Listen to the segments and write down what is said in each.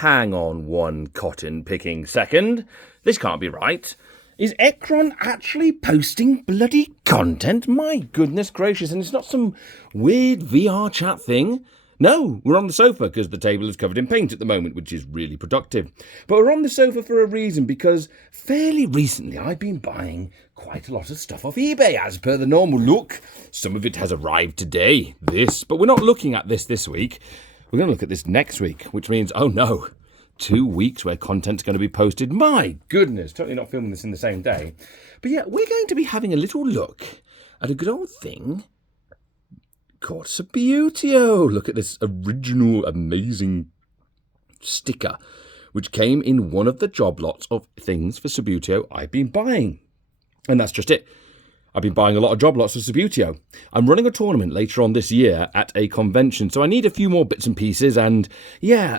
hang on one cotton-picking second. This can't be right. Is Ekron actually posting bloody content? My goodness gracious, and it's not some weird VR chat thing. No, we're on the sofa because the table is covered in paint at the moment, which is really productive. But we're on the sofa for a reason, because fairly recently I've been buying quite a lot of stuff off eBay, as per the normal look. Some of it has arrived today, but we're not looking at this week. We're going to look at this next week, which means, oh no, 2 weeks where content's going to be posted. My goodness, totally not filming this in the same day. But yeah, we're going to be having a little look at a good old thing called Subbuteo. Look at this original, amazing sticker, which came in one of the job lots of things for Subbuteo I've been buying. And that's just it. I've been buying a lot of job lots of Subbuteo. I'm running a tournament later on this year at a convention, so I need a few more bits and pieces, and yeah,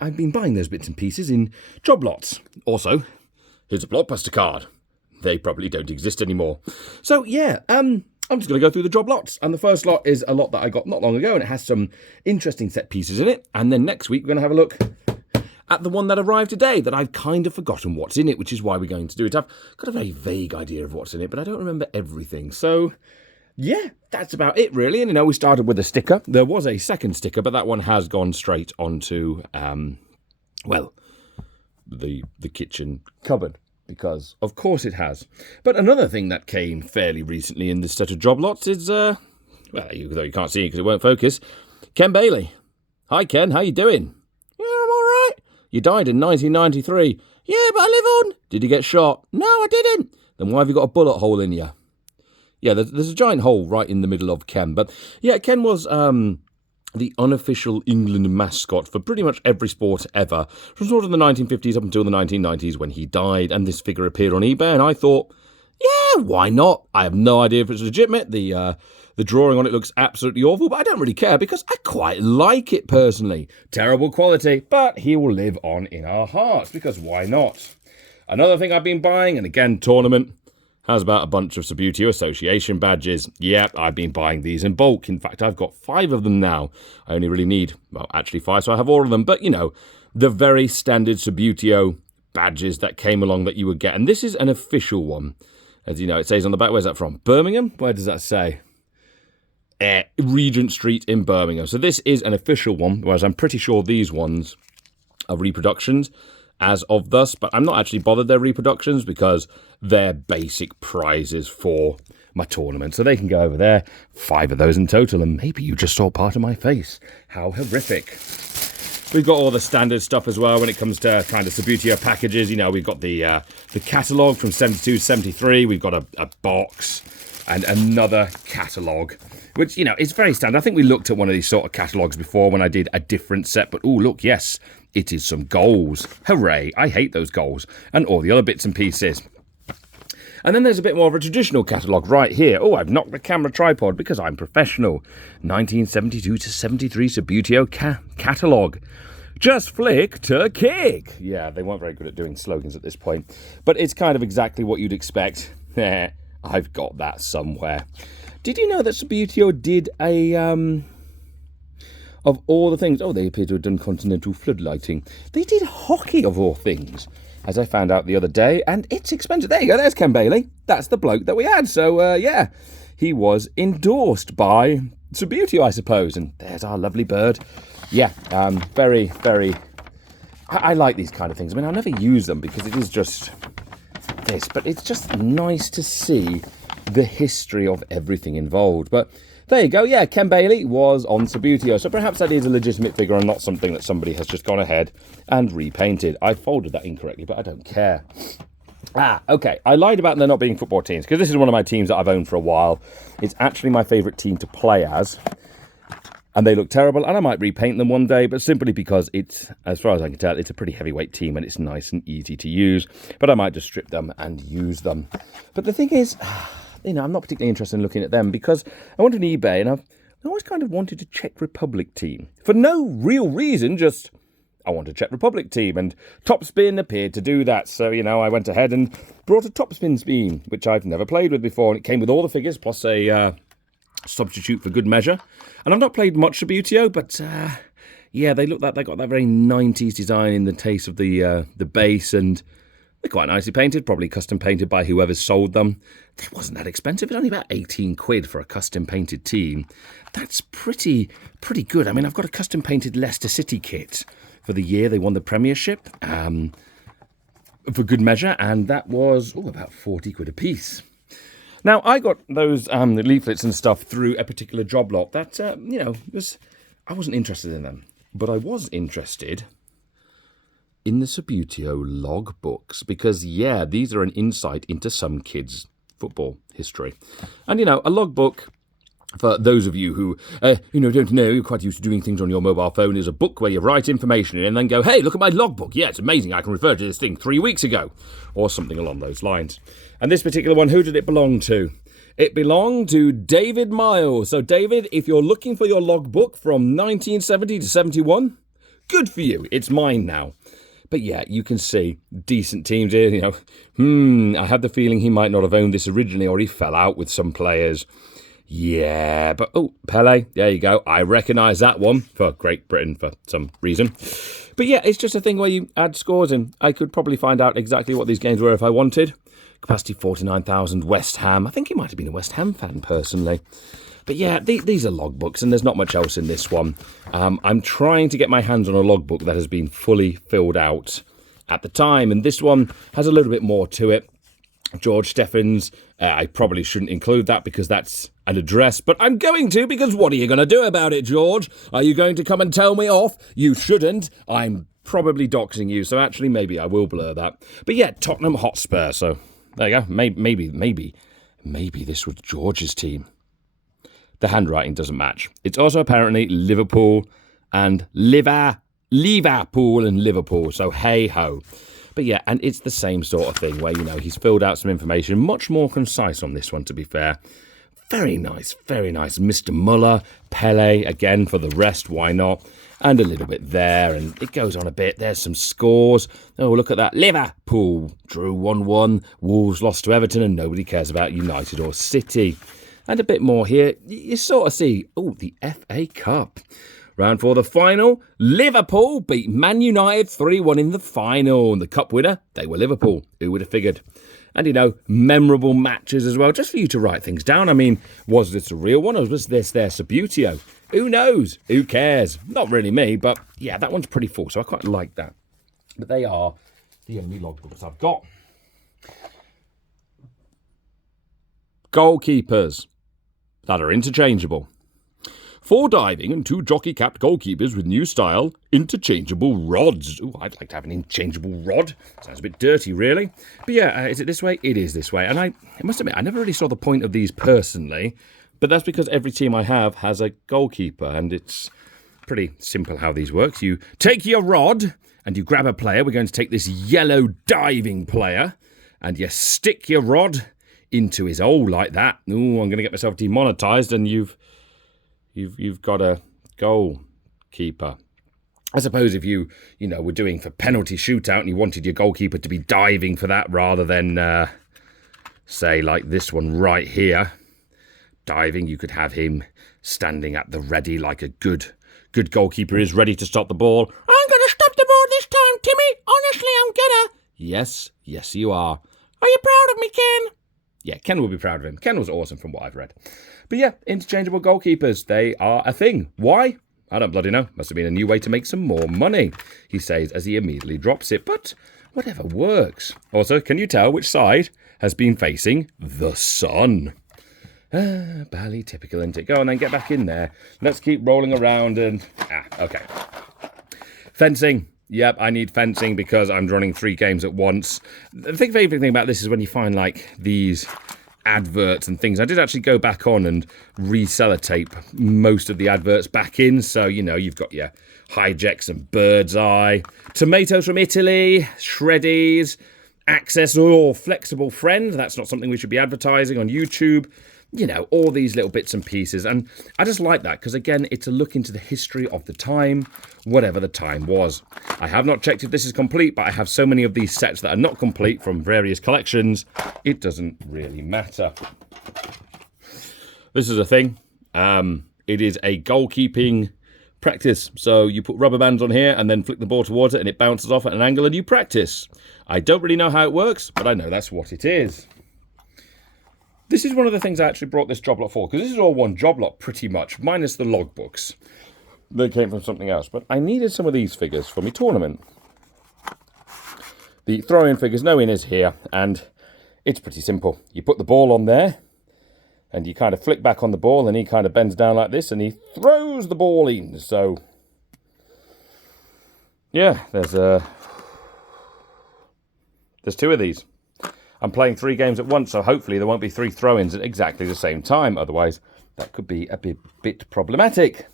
I've been buying those bits and pieces in job lots. Also, here's a blockbuster card. They probably don't exist anymore. So yeah, I'm just going to go through the job lots, and the first lot is a lot that I got not long ago, and it has some interesting set pieces in it, and then next week we're going to have a look at the one that arrived today that I've kind of forgotten what's in it, which is why we're going to do it. I've got a very vague idea of what's in it, but I don't remember everything. So, yeah, that's about it, really. And, we started with a sticker. There was a second sticker, but that one has gone straight onto, the kitchen cupboard, because, of course, it has. But another thing that came fairly recently in this set of job lots is, though you can't see it because it won't focus, Ken Bailey. Hi, Ken. How you doing? Yeah, I'm all right. You died in 1993. Yeah, but I live on. Did you get shot? No, I didn't. Then why have you got a bullet hole in you? Yeah, there's a giant hole right in the middle of Ken. But yeah, Ken was the unofficial England mascot for pretty much every sport ever, from sort of the 1950s up until the 1990s when he died, and this figure appeared on eBay, and I thought, yeah, why not? I have no idea if it's legitimate. The drawing on it looks absolutely awful, but I don't really care because I quite like it personally. Terrible quality, but he will live on in our hearts because why not? Another thing I've been buying, and again, tournament, has about a bunch of Subbuteo Association badges. Yep, I've been buying these in bulk. In fact, I've got 5 of them now. I only really need, 5, so I have all of them. But, the very standard Subbuteo badges that came along that you would get. And this is an official one. As you know, it says on the back, where's that from? Birmingham? Where does that say? Regent Street in Birmingham. So this is an official one, whereas I'm pretty sure these ones are reproductions as of thus, but I'm not actually bothered they're reproductions because they're basic prizes for my tournament. So they can go over there, 5 of those in total, and maybe you just saw part of my face. How horrific. We've got all the standard stuff as well when it comes to kind of Subbuteo packages. We've got the catalogue from 72 to 73. We've got a box and another catalogue, which, is very standard. I think we looked at one of these sort of catalogues before when I did a different set, but, oh, look, yes, it is some goals. Hooray, I hate those goals, and all the other bits and pieces. And then there's a bit more of a traditional catalogue right here. Oh, I've knocked the camera tripod because I'm professional. 1972 to 73 Subbuteo catalogue. Just flick to kick. Yeah, they weren't very good at doing slogans at this point, but it's kind of exactly what you'd expect. I've got that somewhere. Did you know that Subbuteo did of all the things, they appear to have done continental floodlighting. They did hockey of all things, as I found out the other day, and it's expensive. There you go, there's Ken Bailey. That's the bloke that we had. So, yeah, he was endorsed by Subbuteo, I suppose. And there's our lovely bird. Yeah, very, very... I like these kind of things. I mean, I'll never use them because it is just this, but it's just nice to see the history of everything involved. But there you go. Yeah, Ken Bailey was on Subbuteo, so perhaps that is a legitimate figure and not something that somebody has just gone ahead and repainted. I folded that incorrectly, but I don't care. Okay. I lied about there not being football teams, because this is one of my teams that I've owned for a while. It's actually my favourite team to play as, and they look terrible, and I might repaint them one day, but simply because it's, as far as I can tell, it's a pretty heavyweight team, and it's nice and easy to use, but I might just strip them and use them. But the thing is, I'm not particularly interested in looking at them because I went on eBay and I've always kind of wanted a Czech Republic team. For no real reason, just I want a Czech Republic team, and Topspin appeared to do that. So, I went ahead and brought a Topspin Spin, which I've never played with before, and it came with all the figures plus a substitute for good measure. And I've not played much Subbuteo, but yeah, they look like they got that very 90s design in the taste of the base, and they're quite nicely painted, probably custom painted by whoever's sold them. It wasn't that expensive. It's only about 18 quid for a custom painted team. That's pretty good. I mean, I've got a custom painted Leicester City kit for the year they won the Premiership, for good measure, and that was about 40 quid a piece. Now, I got those leaflets and stuff through a particular job lot that, I wasn't interested in them, but I was interested in the Subbuteo log books, because, yeah, these are an insight into some kids' football history. And, a logbook, for those of you who, don't know, you're quite used to doing things on your mobile phone, is a book where you write information in and then go, hey, look at my logbook. Yeah, it's amazing. I can refer to this thing 3 weeks ago, or something along those lines. And this particular one, who did it belong to? It belonged to David Miles. So, David, if you're looking for your logbook from 1970 to 71, good for you. It's mine now. But yeah, you can see decent teams here, I had the feeling he might not have owned this originally, or he fell out with some players. Yeah, but, Pele, there you go. I recognise that one for Great Britain for some reason. But yeah, it's just a thing where you add scores in. I could probably find out exactly what these games were if I wanted. Capacity 49,000, West Ham. I think he might have been a West Ham fan, personally. But yeah, these are logbooks, and there's not much else in this one. I'm trying to get my hands on a logbook that has been fully filled out at the time, and this one has a little bit more to it. George Steffens, I probably shouldn't include that because that's an address, but I'm going to, because what are you going to do about it, George? Are you going to come and tell me off? You shouldn't. I'm probably doxing you, so actually maybe I will blur that. But yeah, Tottenham Hotspur, so there you go. Maybe this was George's team. The handwriting doesn't match. It's also apparently Liverpool and Liverpool and Liverpool, so hey-ho. But yeah, and it's the same sort of thing where, he's filled out some information, much more concise on this one, to be fair. Very nice, very nice. Mr. Muller, Pele, again, for the rest, why not? And a little bit there, and it goes on a bit. There's some scores. Oh, look at that. Liverpool drew 1-1. Wolves lost to Everton, and nobody cares about United or City. And a bit more here. You sort of see, the FA Cup. Round for the final, Liverpool beat Man United 3-1 in the final. And the cup winner, they were Liverpool. Who would have figured? And, memorable matches as well, just for you to write things down. I mean, was this a real one, or was this their Subbuteo? Who knows? Who cares? Not really me, but yeah, that one's pretty full, so I quite like that. But they are the only logbooks I've got. Goalkeepers that are interchangeable. 4 diving and 2 jockey-capped goalkeepers with new style, interchangeable rods. Ooh, I'd like to have an interchangeable rod. Sounds a bit dirty, really. But yeah, is it this way? It is this way. And I must admit, I never really saw the point of these personally, but that's because every team I have has a goalkeeper, and it's pretty simple how these work. You take your rod, and you grab a player. We're going to take this yellow diving player, and you stick your rod into his hole like that. Ooh, I'm going to get myself demonetised, and you've got a goalkeeper. I suppose if you were doing for penalty shootout and you wanted your goalkeeper to be diving for that rather than, say, like this one right here, diving, you could have him standing at the ready like a good goalkeeper is, ready to stop the ball. I'm going to stop the ball this time, Timmy. Honestly, I'm gonna. Yes, you are. Are you proud of me, Ken? Yeah, Ken will be proud of him. Ken was awesome from what I've read. But yeah, interchangeable goalkeepers, they are a thing. Why? I don't bloody know. Must have been a new way to make some more money, he says as he immediately drops it. But whatever works. Also, can you tell which side has been facing the sun? Bally typical, isn't it? Go on then, get back in there. Let's keep rolling around and... okay. Fencing. Yep, I need fencing because I'm running 3 games at once. The favorite thing about this is when you find, like, these adverts and things. I did actually go back on and re-sellotape most of the adverts back in. So, you've got your hijacks and bird's eye, tomatoes from Italy, shreddies, access or flexible friend. That's not something we should be advertising on YouTube. All these little bits and pieces. And I just like that because, again, it's a look into the history of the time, whatever the time was. I have not checked if this is complete, but I have so many of these sets that are not complete from various collections, it doesn't really matter. This is a thing. It is a goalkeeping practice. So you put rubber bands on here and then flick the ball towards it and it bounces off at an angle and you practice. I don't really know how it works, but I know that's what it is. This is one of the things I actually brought this job lot for, because this is all one job lot pretty much, minus the logbooks. They came from something else, but I needed some of these figures for my tournament. The throw-in figures, no in is here, and it's pretty simple. You put the ball on there, and you kind of flick back on the ball, and he kind of bends down like this, and he throws the ball in. So, yeah, there's two of these. I'm playing 3 games at once, so hopefully there won't be 3 throw-ins at exactly the same time. Otherwise, that could be a bit problematic.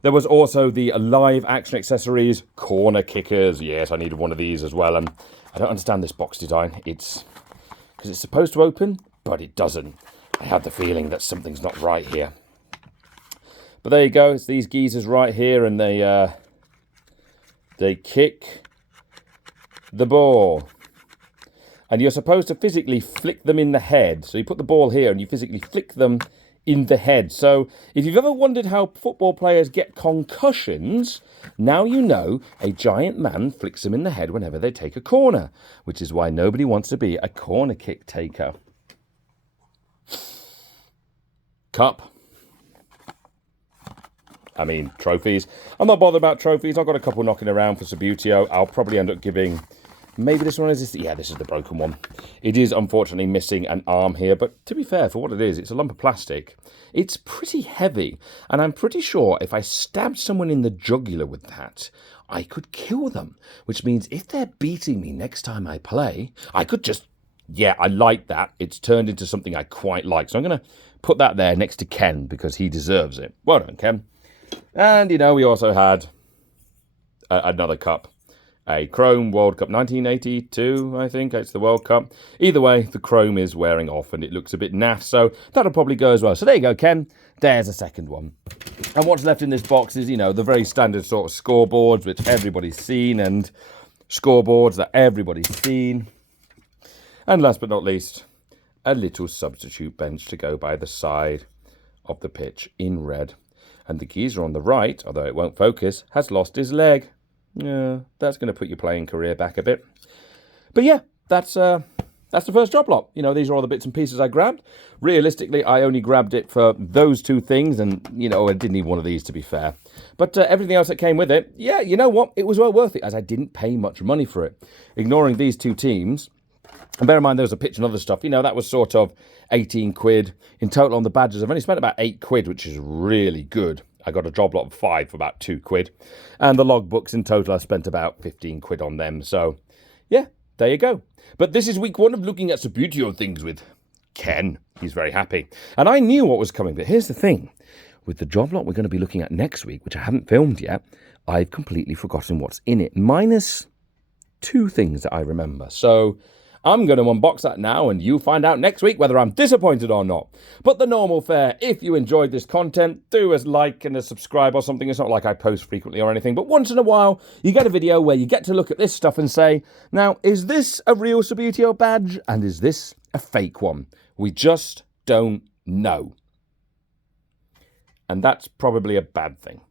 There was also the live action accessories, corner kickers. Yes, I needed one of these as well. And I don't understand this box design. It's because it's supposed to open, but it doesn't. I have the feeling that something's not right here. But there you go. It's these geezers right here, and they kick the ball. And you're supposed to physically flick them in the head. So you put the ball here and you physically flick them in the head. So if you've ever wondered how football players get concussions, now you know a giant man flicks them in the head whenever they take a corner, which is why nobody wants to be a corner kick taker. Cup. I mean, trophies. I'm not bothered about trophies. I've got a couple knocking around for Subbuteo. I'll probably end up giving... Maybe this one is this. Yeah, this is the broken one. It is unfortunately missing an arm here, but to be fair, for what it is, it's a lump of plastic. It's pretty heavy, and I'm pretty sure if I stabbed someone in the jugular with that, I could kill them. Which means if they're beating me next time I play, I could just... Yeah, I like that. It's turned into something I quite like. So I'm going to put that there next to Ken because he deserves it. Well done, Ken. And, you know, we also had another cup. A Chrome World Cup 1982, I think. It's the World Cup. Either way, the chrome is wearing off and it looks a bit naff, so that'll probably go as well. So there you go, Ken. There's a second one. And what's left in this box is, you know, the very standard sort of scoreboards, which everybody's seen, and scoreboards that everybody's seen. And last but not least, a little substitute bench to go by the side of the pitch in red. And the geezer on the right, although it won't focus, has lost his leg. Yeah, that's going to put your playing career back a bit. But yeah, that's the first job lot. You know, these are all the bits and pieces I grabbed. Realistically, I only grabbed it for those 2 things, and, you know, I didn't need one of these, to be fair. But everything else that came with it, yeah, you know what? It was well worth it, as I didn't pay much money for it. Ignoring these 2 teams, and bear in mind there was a pitch and other stuff, you know, that was sort of 18 quid. In total on the badges, I've only spent about 8 quid, which is really good. I got a job lot of 5 for about 2 quid. And the logbooks in total, I spent about 15 quid on them. So, yeah, there you go. But this is week 1 of looking at Subbuteo things with Ken. He's very happy. And I knew what was coming. But here's the thing. With the job lot we're going to be looking at next week, which I haven't filmed yet, I've completely forgotten what's in it. Minus 2 things that I remember. So... I'm going to unbox that now, and you find out next week whether I'm disappointed or not. But the normal fare, if you enjoyed this content, do a like and a subscribe or something. It's not like I post frequently or anything, but once in a while, you get a video where you get to look at this stuff and say, now, is this a real Subbuteo badge, and is this a fake one? We just don't know. And that's probably a bad thing.